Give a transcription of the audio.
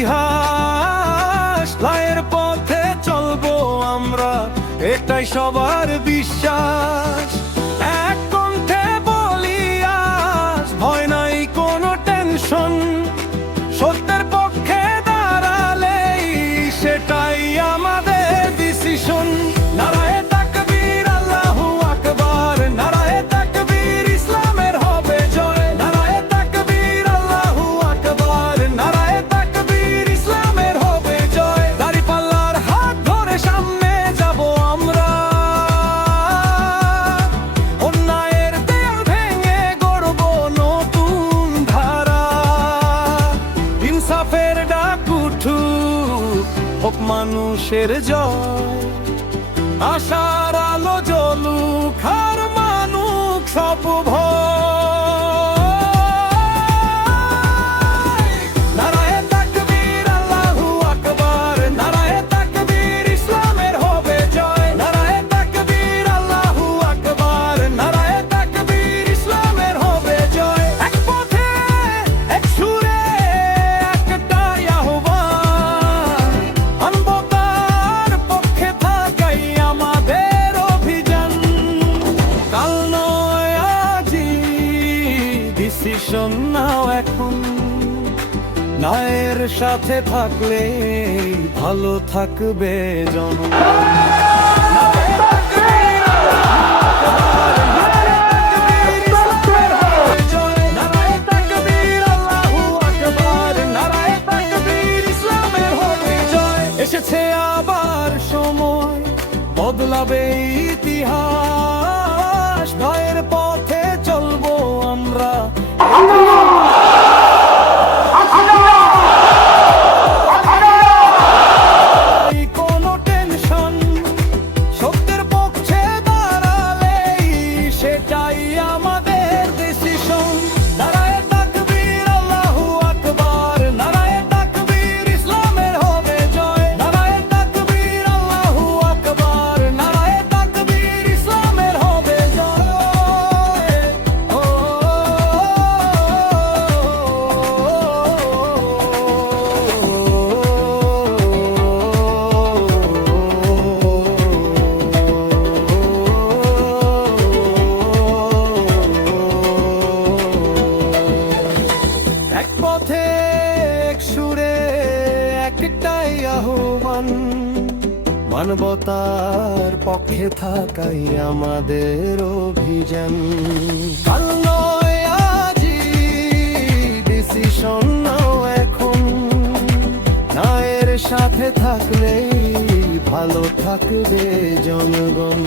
ইতিহাস, ন্যায়ের পথে চলবো আমরা, এটাই সবার বিশ্বাস। এক কণ্ঠে বলি আজ, ভয় নাই কোনো টেনশন, সত্যের পক্ষে দাঁড়ালেই সেটাই আমাদের ডিসিশন। নারায়ে তাকবীর, আল্লাহু আকবার, নারায়ে তাকবীর, ইসলামের হবে জয়। নারায়ে তাকবীর, আল্লাহু আকবার, নারায়ে তাকবীর, ইসলামের হবে জয়। দাঁড়িপাল্লার হাত ধরে সামনে যাব আমরা, অন্যায়ের দেয়াল ভেঙে গড়ব নতুন ধারা। ইনসাফের ডাক উঠুক, হোক মানুষের জয়, আশার আলো জ্বলুক, আর মানুক সব ভয়। নারায়ে তাকবীর, আল্লাহু আকবার, নারায়ে তাকবীর, ইসলামের হবে জয়। নারায়ে তাকবীর, আল্লাহু আকবার, নারায়ে তাকবীর, ইসলামের হবে জয়। এক পথে, এক সুরে, একটাই আহ্বান, মানবতার পক্ষে থাকাই আমাদের অভিযান। কাল নয় আজই, ডিসিশন নাও এখন, ন্যায়ের সাথে থাকলে ভালো থাকবে জনগণ। এসেছে আবার সময়, বদলাবে ইতিহাস, ন্যায়ের পথে চলবো আমরা। কোনো টেনশন, সত্যের পক্ষে দাঁড়ালেই সেটাই আমাদের ডিসিশন। নারায়ে তাকবীর, আল্লাহু আকবার, নারায়ে তাকবীর, ইসলামের হবে জয়। নারায়ে তাকবীর, আল্লাহু আকবার, নারায়ে তাকবীর, ইসলামের হবে জয়। এক পথে, এক সুরে, একটাই আহ্বান, মানবতার পক্ষে থাকাই আমাদের অভিযান। কাল নয় আজই, ডিসিশন নাও এখন, ন্যায়ের সাথে থাকলেই ভালো থাকবে জনগণ।